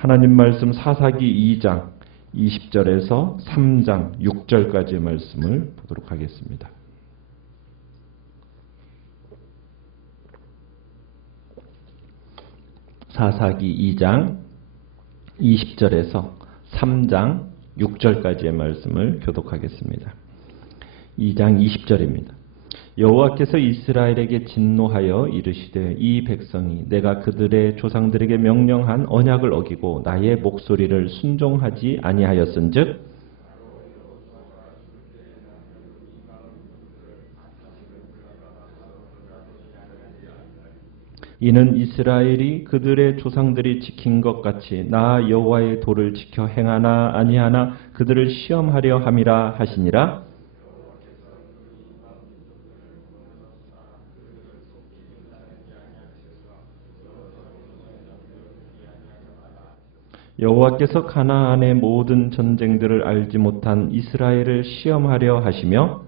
하나님 말씀 사사기 2장 20절에서 3장 6절까지의 말씀을 보도록 하겠습니다. 사사기 2장 20절에서 3장 6절까지의 말씀을 교독하겠습니다. 2장 20절입니다. 여호와께서 이스라엘에게 진노하여 이르시되 이 백성이 내가 그들의 조상들에게 명령한 언약을 어기고 나의 목소리를 순종하지 아니하였은즉 이는 이스라엘이 그들의 조상들이 지킨 것 같이 나 여호와의 도를 지켜 행하나 아니하나 그들을 시험하려 함이라 하시니라. 여호와께서 가나안의 모든 전쟁들을 알지 못한 이스라엘을 시험하려 하시며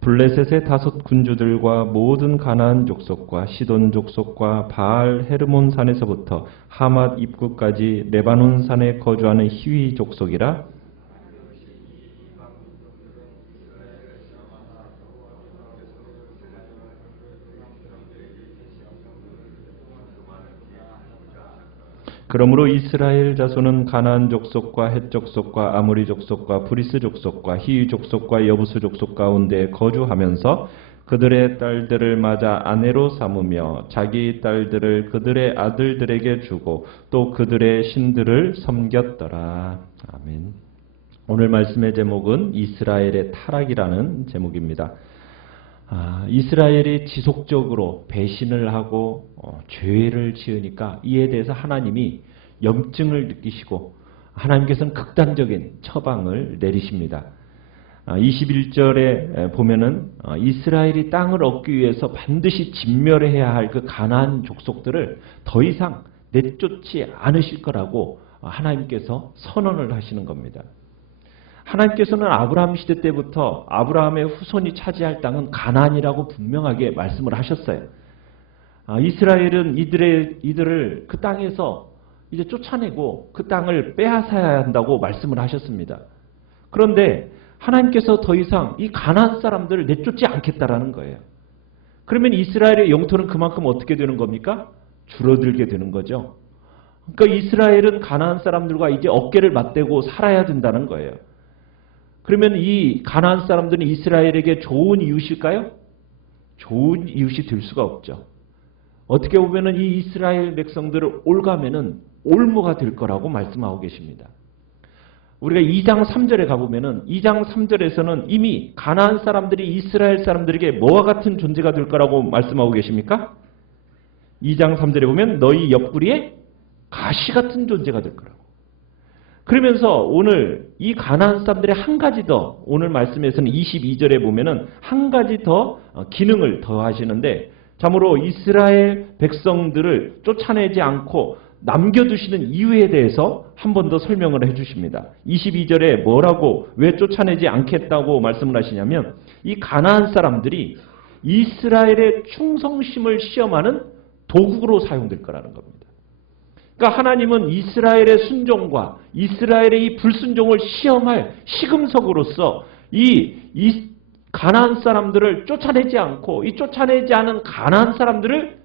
블레셋의 5 군주들과 모든 가나안 족속과 시돈 족속과 바알 헤르몬 산에서부터 하맛 입구까지 레바논 산에 거주하는 히위 족속이라. 그러므로 이스라엘 자손은 가나안 족속과 헷 족속과 아모리 족속과 브리스 족속과 히위 족속과 여부스 족속 가운데 거주하면서 그들의 딸들을 맞아 아내로 삼으며 자기 딸들을 그들의 아들들에게 주고 또 그들의 신들을 섬겼더라. 아멘. 오늘 말씀의 제목은 이스라엘의 타락이라는 제목입니다. 이스라엘이 지속적으로 배신을 하고 죄를 지으니까 이에 대해서 하나님이 염증을 느끼시고 하나님께서는 극단적인 처방을 내리십니다. 21절에 보면은 이스라엘이 땅을 얻기 위해서 반드시 진멸해야 할 그 가나안 족속들을 더 이상 내쫓지 않으실 거라고 하나님께서 선언을 하시는 겁니다. 하나님께서는 아브라함 시대 때부터 아브라함의 후손이 차지할 땅은 가나안이라고 분명하게 말씀을 하셨어요. 이스라엘은 이들을 그 땅에서 이제 쫓아내고 그 땅을 빼앗아야 한다고 말씀을 하셨습니다. 그런데 하나님께서 더 이상 이 가나안 사람들을 내쫓지 않겠다라는 거예요. 그러면 이스라엘의 영토는 그만큼 어떻게 되는 겁니까? 줄어들게 되는 거죠. 그러니까 이스라엘은 가나안 사람들과 이제 어깨를 맞대고 살아야 된다는 거예요. 그러면 이 가나안 사람들은 이스라엘에게 좋은 이웃일까요? 좋은 이웃이 될 수가 없죠. 어떻게 보면 이 이스라엘 백성들을 올가면은 올무가 될 거라고 말씀하고 계십니다. 우리가 2장 3절에 가보면은 2장 3절에서는 이미 가나안 사람들이 이스라엘 사람들에게 뭐와 같은 존재가 될 거라고 말씀하고 계십니까? 2장 3절에 보면 너희 옆구리에 가시 같은 존재가 될 거라고. 그러면서 오늘 이 가나안 사람들의 한 가지 더, 오늘 말씀에서는 22절에 보면은 한 가지 더 기능을 더하시는데, 참으로 이스라엘 백성들을 쫓아내지 않고 남겨두시는 이유에 대해서 한 번 더 설명을 해주십니다. 22절에 뭐라고, 왜 쫓아내지 않겠다고 말씀을 하시냐면, 이 가나안 사람들이 이스라엘의 충성심을 시험하는 도구로 사용될 거라는 겁니다. 그러니까 하나님은 이스라엘의 순종과 이스라엘의 이 불순종을 시험할 시금석으로서 이 가나안 사람들을 쫓아내지 않고 이 쫓아내지 않은 가나안 사람들을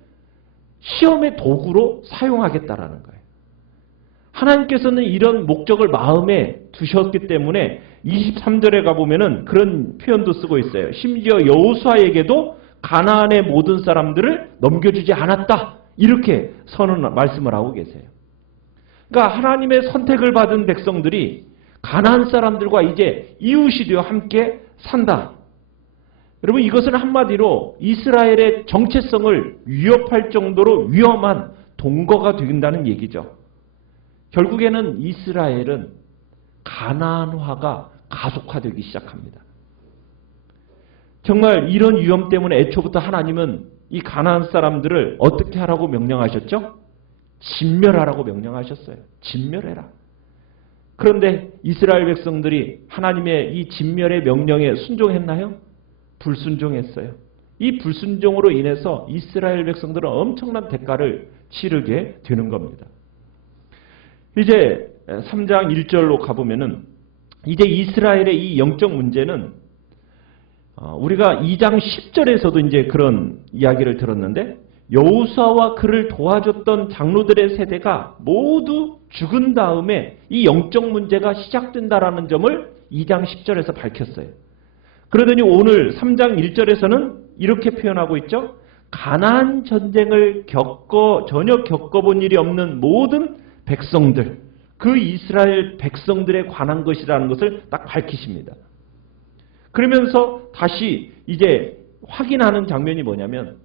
시험의 도구로 사용하겠다라는 거예요. 하나님께서는 이런 목적을 마음에 두셨기 때문에 23절에 가보면은 그런 표현도 쓰고 있어요. 심지어 여호수아에게도 가나안의 모든 사람들을 넘겨주지 않았다. 이렇게 말씀을 하고 계세요. 그러니까 하나님의 선택을 받은 백성들이 가나안 사람들과 이제 이웃이 되어 함께 산다. 여러분, 이것은 한마디로 이스라엘의 정체성을 위협할 정도로 위험한 동거가 된다는 얘기죠. 결국에는 이스라엘은 가나안화가 가속화되기 시작합니다. 정말 이런 위험 때문에 애초부터 하나님은 이 가나안 사람들을 어떻게 하라고 명령하셨죠? 진멸하라고 명령하셨어요. 진멸해라. 그런데 이스라엘 백성들이 하나님의 이 진멸의 명령에 순종했나요? 불순종했어요. 이 불순종으로 인해서 이스라엘 백성들은 엄청난 대가를 치르게 되는 겁니다. 이제 3장 1절로 가보면은 이제 이스라엘의 이 영적 문제는 우리가 2장 10절에서도 이제 그런 이야기를 들었는데 여호수아와 그를 도와줬던 장로들의 세대가 모두 죽은 다음에 이 영적 문제가 시작된다라는 점을 2장 10절에서 밝혔어요. 그러더니 오늘 3장 1절에서는 이렇게 표현하고 있죠. 가나안 전쟁을 전혀 겪어본 일이 없는 모든 백성들, 그 이스라엘 백성들에 관한 것이라는 것을 딱 밝히십니다. 그러면서 다시 이제 확인하는 장면이 뭐냐면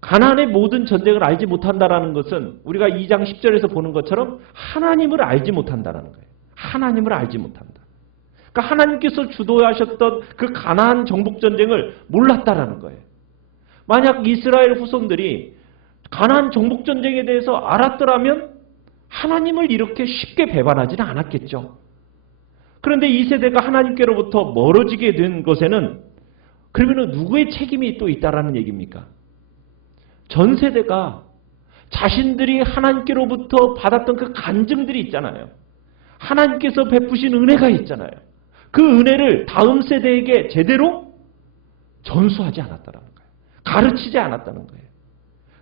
가나안의 모든 전쟁을 알지 못한다라는 것은 우리가 2장 10절에서 보는 것처럼 하나님을 알지 못한다라는 거예요. 하나님을 알지 못한다. 그러니까 하나님께서 주도하셨던 그 가나안 정복 전쟁을 몰랐다라는 거예요. 만약 이스라엘 후손들이 가나안 정복 전쟁에 대해서 알았더라면 하나님을 이렇게 쉽게 배반하지는 않았겠죠. 그런데 이 세대가 하나님께로부터 멀어지게 된 것에는 그러면 누구의 책임이 또 있다라는 얘기입니까? 전 세대가 자신들이 하나님께로부터 받았던 그 간증들이 있잖아요. 하나님께서 베푸신 은혜가 있잖아요. 그 은혜를 다음 세대에게 제대로 전수하지 않았다는 거예요. 가르치지 않았다는 거예요.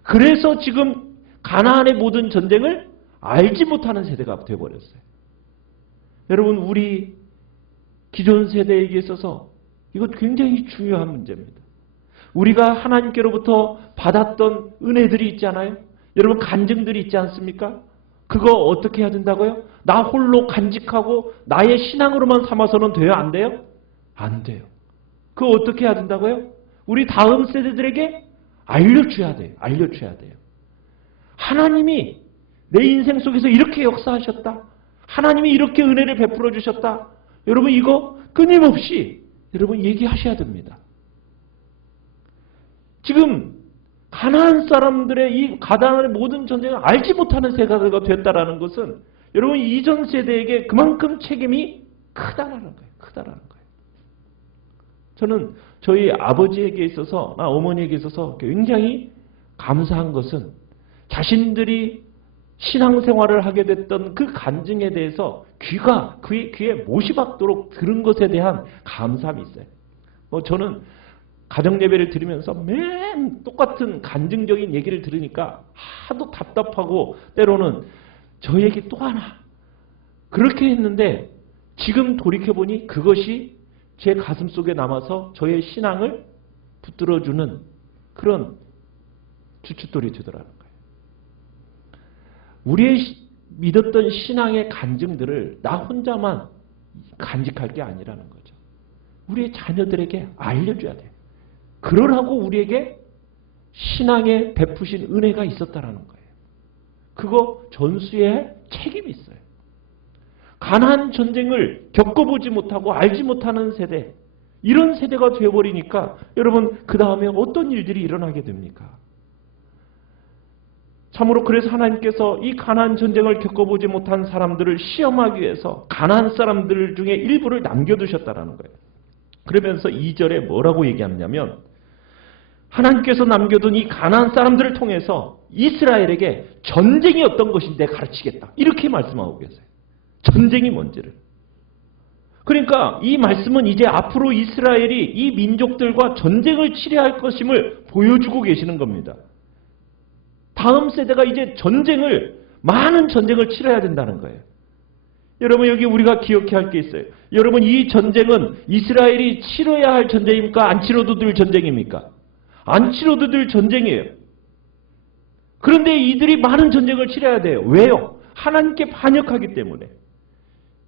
그래서 지금 가나안의 모든 전쟁을 알지 못하는 세대가 되어버렸어요. 여러분, 우리 기존 세대에게 있어서 이거 굉장히 중요한 문제입니다. 우리가 하나님께로부터 받았던 은혜들이 있잖아요. 여러분, 간증들이 있지 않습니까? 그거 어떻게 해야 된다고요? 나 홀로 간직하고 나의 신앙으로만 삼아서는 돼요? 안 돼요? 안 돼요. 그거 어떻게 해야 된다고요? 우리 다음 세대들에게 알려줘야 돼요. 알려줘야 돼요. 하나님이 내 인생 속에서 이렇게 역사하셨다. 하나님이 이렇게 은혜를 베풀어 주셨다. 여러분, 이거 끊임없이 여러분 얘기하셔야 됩니다. 지금 가나안 사람들의 이 가나안의 모든 전쟁을 알지 못하는 세대가 됐다라는 것은 여러분 이전 세대에게 그만큼 책임이 크다라는 거예요. 크다라는 거예요. 저는 저희 아버지에게 있어서, 어머니에게 있어서 굉장히 감사한 것은 자신들이 신앙생활을 하게 됐던 그 간증에 대해서 그의 귀에 못이 박도록 들은 것에 대한 감사함이 있어요. 저는 가정예배를 들으면서 맨 똑같은 간증적인 얘기를 들으니까 하도 답답하고 때로는 저에게 또 하나 그렇게 했는데 지금 돌이켜보니 그것이 제 가슴 속에 남아서 저의 신앙을 붙들어주는 그런 주춧돌이 되더라는 거예요. 우리의 믿었던 신앙의 간증들을 나 혼자만 간직할 게 아니라는 거죠. 우리의 자녀들에게 알려줘야 돼요. 그러라고 우리에게 신앙에 베푸신 은혜가 있었다라는 거예요. 그거 전수의 책임이 있어요. 가나안 전쟁을 겪어보지 못하고 알지 못하는 세대, 이런 세대가 되어버리니까 여러분 그 다음에 어떤 일들이 일어나게 됩니까? 참으로 그래서 하나님께서 이 가나안 전쟁을 겪어보지 못한 사람들을 시험하기 위해서 가나안 사람들 중에 일부를 남겨두셨다라는 거예요. 그러면서 2절에 뭐라고 얘기하냐면 하나님께서 남겨둔 이 가나안 사람들을 통해서 이스라엘에게 전쟁이 어떤 것인데 가르치겠다. 이렇게 말씀하고 계세요. 전쟁이 뭔지를. 그러니까 이 말씀은 이제 앞으로 이스라엘이 이 민족들과 전쟁을 치러야 할 것임을 보여주고 계시는 겁니다. 다음 세대가 이제 많은 전쟁을 치러야 된다는 거예요. 여러분, 여기 우리가 기억해야 할 게 있어요. 여러분, 이 전쟁은 이스라엘이 치러야 할 전쟁입니까? 안 치러도 될 전쟁입니까? 안 치러도 될 전쟁이에요. 그런데 이들이 많은 전쟁을 치러야 돼요. 왜요? 하나님께 반역하기 때문에.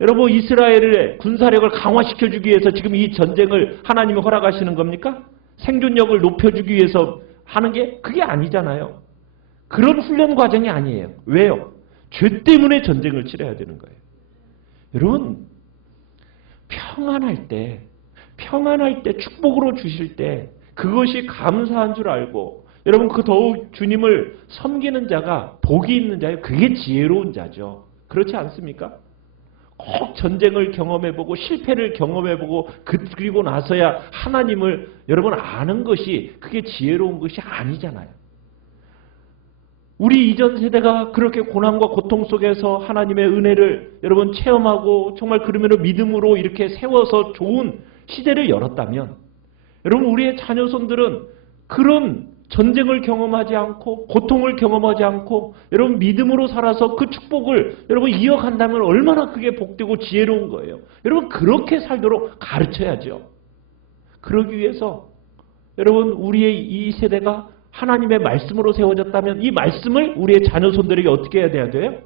여러분, 이스라엘의 군사력을 강화시켜주기 위해서 지금 이 전쟁을 하나님이 허락하시는 겁니까? 생존력을 높여주기 위해서 하는 게 그게 아니잖아요. 그런 훈련 과정이 아니에요. 왜요? 죄 때문에 전쟁을 치러야 되는 거예요. 여러분, 평안할 때 축복으로 주실 때 그것이 감사한 줄 알고 여러분 그 더욱 주님을 섬기는 자가 복이 있는 자예요. 그게 지혜로운 자죠. 그렇지 않습니까? 꼭 전쟁을 경험해보고 실패를 경험해보고 그리고 나서야 하나님을 여러분 아는 것이 그게 지혜로운 것이 아니잖아요. 우리 이전 세대가 그렇게 고난과 고통 속에서 하나님의 은혜를 여러분 체험하고 정말 그러면 믿음으로 이렇게 세워서 좋은 시대를 열었다면 여러분 우리의 자녀손들은 그런 전쟁을 경험하지 않고 고통을 경험하지 않고 여러분 믿음으로 살아서 그 축복을 여러분 이어간다면 얼마나 그게 복되고 지혜로운 거예요. 여러분 그렇게 살도록 가르쳐야죠. 그러기 위해서 여러분 우리의 이 세대가 하나님의 말씀으로 세워졌다면 이 말씀을 우리의 자녀손들에게 어떻게 해야 돼요?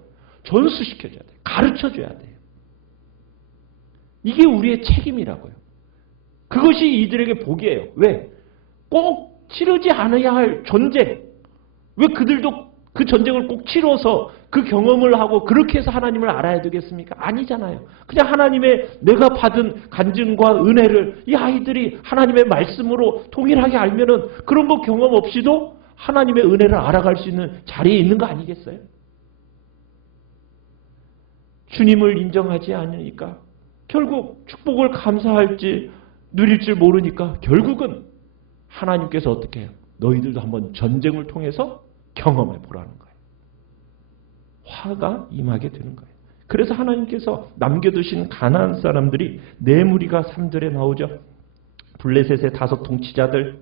전수시켜줘야 돼요. 가르쳐줘야 돼요. 이게 우리의 책임이라고요. 그것이 이들에게 복이에요. 왜? 꼭 치르지 않아야 할 전쟁. 왜 그들도 그 전쟁을 꼭 치러서 그 경험을 하고 그렇게 해서 하나님을 알아야 되겠습니까? 아니잖아요. 그냥 하나님의 내가 받은 간증과 은혜를 이 아이들이 하나님의 말씀으로 동일하게 알면은 그런 거 경험 없이도 하나님의 은혜를 알아갈 수 있는 자리에 있는 거 아니겠어요? 주님을 인정하지 않으니까 결국 축복을 감사할지 누릴 줄 모르니까 결국은 하나님께서 어떻게 해요? 너희들도 한번 전쟁을 통해서 경험해 보라는 거예요. 화가 임하게 되는 거예요. 그래서 하나님께서 남겨두신 가나안 사람들이 네 무리가 3절에 나오죠. 블레셋의 5 통치자들,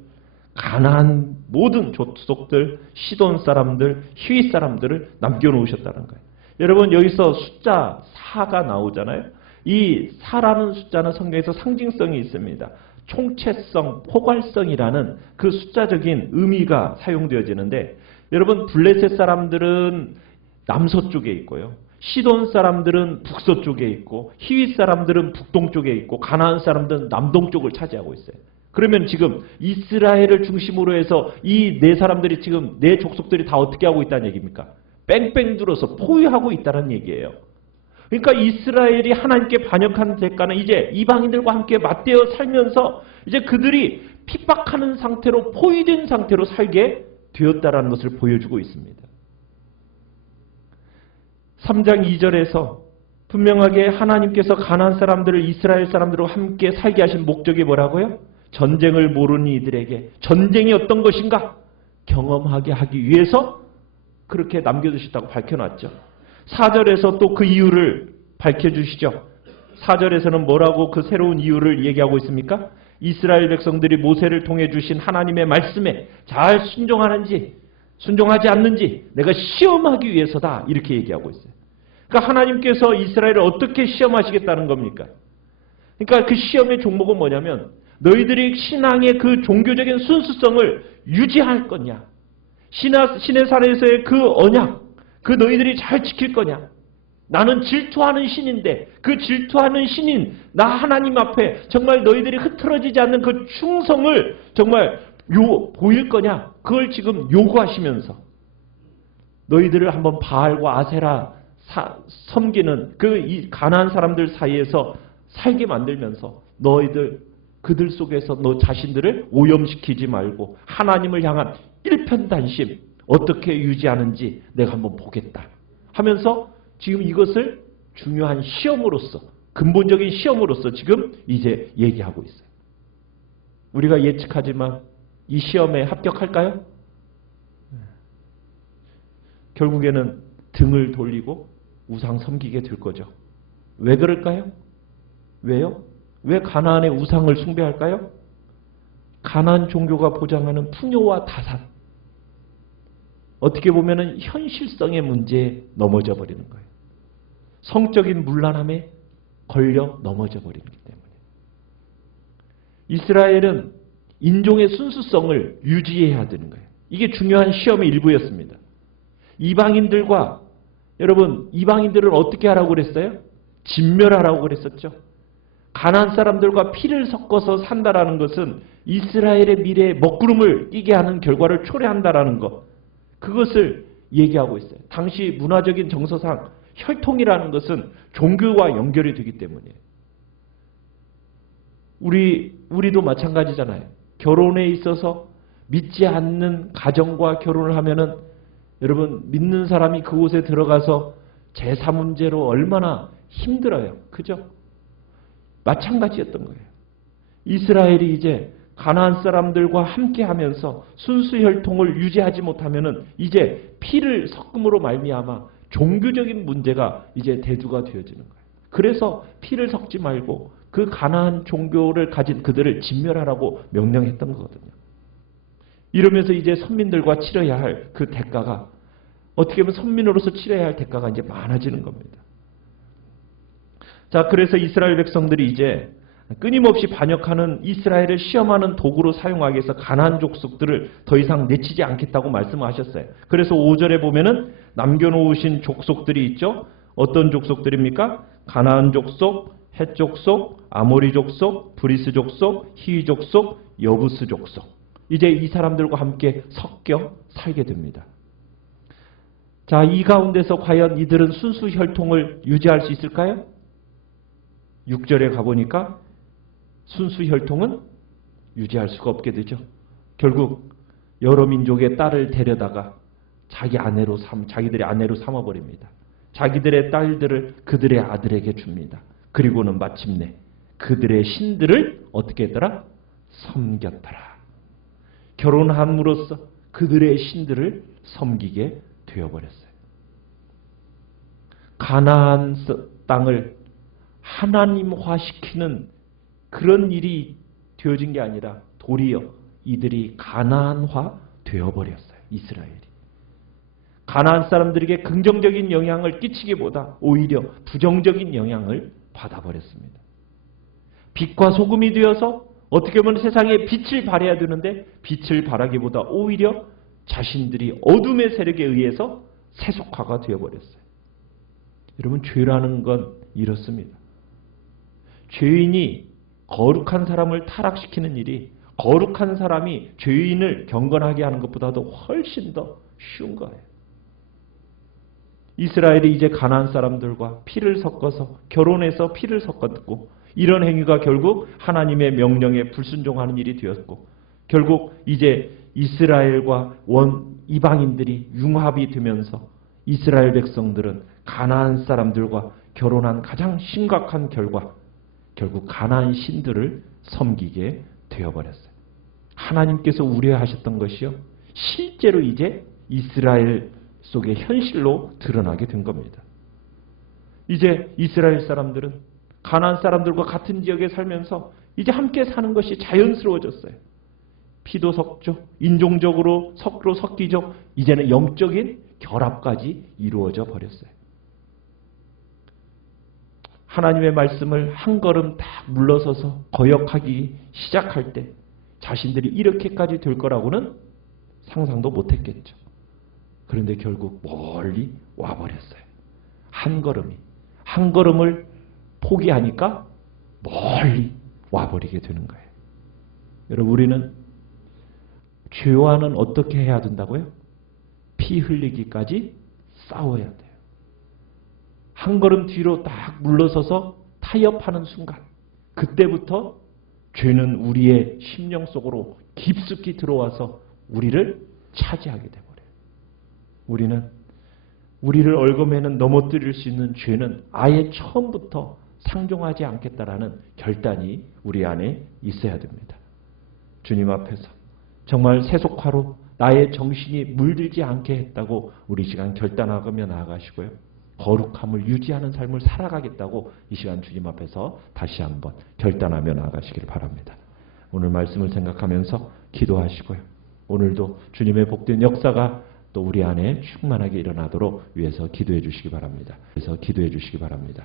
가나안 모든 족속들, 시돈 사람들, 히윗 사람들을 남겨놓으셨다는 거예요. 여러분 여기서 숫자 4가 나오잖아요. 이 4라는 숫자는 성경에서 상징성이 있습니다. 총체성, 포괄성이라는 그 숫자적인 의미가 사용되어지는데 여러분 블레셋 사람들은 남서쪽에 있고요. 시돈 사람들은 북서쪽에 있고 히윗 사람들은 북동쪽에 있고 가나안 사람들은 남동쪽을 차지하고 있어요. 그러면 지금 이스라엘을 중심으로 해서 이 네 사람들이 지금 네 족속들이 다 어떻게 하고 있다는 얘기입니까? 뺑뺑 둘어서 포위하고 있다는 얘기예요. 그러니까 이스라엘이 하나님께 반역한 대가는 이제 이방인들과 함께 맞대어 살면서 이제 그들이 핍박하는 상태로 포위된 상태로 살게 되었다라는 것을 보여주고 있습니다. 3장 2절에서 분명하게 하나님께서 가나안 사람들을 이스라엘 사람들과 함께 살게 하신 목적이 뭐라고요? 전쟁을 모르는 이들에게 전쟁이 어떤 것인가 경험하게 하기 위해서 그렇게 남겨두셨다고 밝혀놨죠. 4절에서 또 그 이유를 밝혀주시죠. 4절에서는 뭐라고 그 새로운 이유를 얘기하고 있습니까? 이스라엘 백성들이 모세를 통해 주신 하나님의 말씀에 잘 순종하는지 순종하지 않는지 내가 시험하기 위해서다 이렇게 얘기하고 있어요. 그러니까 하나님께서 이스라엘을 어떻게 시험하시겠다는 겁니까? 그러니까 그 시험의 종목은 뭐냐면 너희들이 신앙의 그 종교적인 순수성을 유지할 거냐, 신의 산에서의 그 언약, 그 너희들이 잘 지킬 거냐. 나는 질투하는 신인데 그 질투하는 신인 나 하나님 앞에 정말 너희들이 흐트러지지 않는 그 충성을 정말 보일 거냐. 그걸 지금 요구하시면서 너희들을 한번 바알과 아세라 섬기는 그 가나안 사람들 사이에서 살게 만들면서 너희들 그들 속에서 너 자신들을 오염시키지 말고 하나님을 향한 일편단심 어떻게 유지하는지 내가 한번 보겠다 하면서 지금 이것을 중요한 시험으로서 근본적인 시험으로서 지금 이제 얘기하고 있어요. 우리가 예측하지만 이 시험에 합격할까요? 결국에는 등을 돌리고 우상 섬기게 될 거죠. 왜 그럴까요? 왜요? 왜 가나안의 우상을 숭배할까요? 가나안 종교가 보장하는 풍요와 다산. 어떻게 보면 현실성의 문제에 넘어져 버리는 거예요. 성적인 문란함에 걸려 넘어져 버리기 때문에. 이스라엘은 인종의 순수성을 유지해야 되는 거예요. 이게 중요한 시험의 일부였습니다. 이방인들과 여러분 이방인들을 어떻게 하라고 그랬어요? 진멸하라고 그랬었죠. 가나안 사람들과 피를 섞어서 산다라는 것은 이스라엘의 미래에 먹구름을 끼게 하는 결과를 초래한다라는 것. 그것을 얘기하고 있어요. 당시 문화적인 정서상 혈통이라는 것은 종교와 연결이 되기 때문이에요. 우리도 마찬가지잖아요. 결혼에 있어서 믿지 않는 가정과 결혼을 하면은 여러분 믿는 사람이 그곳에 들어가서 제사 문제로 얼마나 힘들어요. 그죠? 마찬가지였던 거예요. 이스라엘이 이제 가나안 사람들과 함께하면서 순수 혈통을 유지하지 못하면은 이제 피를 섞음으로 말미암아 종교적인 문제가 이제 대두가 되어지는 거예요. 그래서 피를 섞지 말고 그 가나안 종교를 가진 그들을 진멸하라고 명령했던 거거든요. 이러면서 이제 선민들과 치러야 할 그 대가가 어떻게 보면 선민으로서 치러야 할 대가가 이제 많아지는 겁니다. 자, 그래서 이스라엘 백성들이 이제 끊임없이 반역하는 이스라엘을 시험하는 도구로 사용하기 위해서 가나안 족속들을 더 이상 내치지 않겠다고 말씀하셨어요. 그래서 5절에 보면은 남겨놓으신 족속들이 있죠. 어떤 족속들입니까? 가나안 족속, 헷 족속, 아모리 족속, 브리스 족속, 히위 족속, 여부스 족속. 이제 이 사람들과 함께 섞여 살게 됩니다. 자, 이 가운데서 과연 이들은 순수 혈통을 유지할 수 있을까요? 6절에 가보니까 순수 혈통은 유지할 수가 없게 되죠. 결국 여러 민족의 딸을 데려다가 자기들의 아내로 삼아버립니다. 자기들의 딸들을 그들의 아들에게 줍니다. 그리고는 마침내 그들의 신들을 어떻게 했더라? 섬겼더라. 결혼함으로써 그들의 신들을 섬기게 되어버렸어요. 가나안 땅을 하나님화시키는 그런 일이 되어진 게 아니라 도리어 이들이 가나안화 되어버렸어요. 이스라엘이. 가나안 사람들에게 긍정적인 영향을 끼치기보다 오히려 부정적인 영향을 받아버렸습니다. 빛과 소금이 되어서 어떻게 보면 세상에 빛을 발해야 되는데 빛을 발하기보다 오히려 자신들이 어둠의 세력에 의해서 세속화가 되어버렸어요. 여러분, 죄라는 건 이렇습니다. 죄인이 거룩한 사람을 타락시키는 일이 거룩한 사람이 죄인을 경건하게 하는 것보다도 훨씬 더 쉬운 거예요. 이스라엘이 이제 가나안 사람들과 피를 섞어서 결혼해서 피를 섞었고 이런 행위가 결국 하나님의 명령에 불순종하는 일이 되었고 결국 이제 이스라엘과 이방인들이 융합이 되면서 이스라엘 백성들은 가나안 사람들과 결혼한 가장 심각한 결과 결국 가나안 신들을 섬기게 되어버렸어요. 하나님께서 우려하셨던 것이요. 실제로 이제 이스라엘 속의 현실로 드러나게 된 겁니다. 이제 이스라엘 사람들은 가나안 사람들과 같은 지역에 살면서 이제 함께 사는 것이 자연스러워졌어요. 피도 섞죠. 인종적으로 서로 섞이죠. 이제는 영적인 결합까지 이루어져 버렸어요. 하나님의 말씀을 한 걸음 딱 물러서서 거역하기 시작할 때 자신들이 이렇게까지 될 거라고는 상상도 못했겠죠. 그런데 결국 멀리 와버렸어요. 한 걸음을 포기하니까 멀리 와버리게 되는 거예요. 여러분, 우리는 죄와는 어떻게 해야 된다고요? 피 흘리기까지 싸워야 돼요. 한 걸음 뒤로 딱 물러서서 타협하는 순간 그때부터 죄는 우리의 심령 속으로 깊숙이 들어와서 우리를 차지하게 돼버려요. 우리를 얽어매는 넘어뜨릴 수 있는 죄는 아예 처음부터 상종하지 않겠다라는 결단이 우리 안에 있어야 됩니다. 주님 앞에서 정말 세속화로 나의 정신이 물들지 않게 했다고 우리 시간 결단하며 나아가시고요. 거룩함을 유지하는 삶을 살아가겠다고 이 시간 주님 앞에서 다시 한번 결단하며 나아가시기를 바랍니다. 오늘 말씀을 생각하면서 기도하시고요. 오늘도 주님의 복된 역사가 또 우리 안에 충만하게 일어나도록 위해서 기도해 주시기 바랍니다. 그래서 기도해 주시기 바랍니다.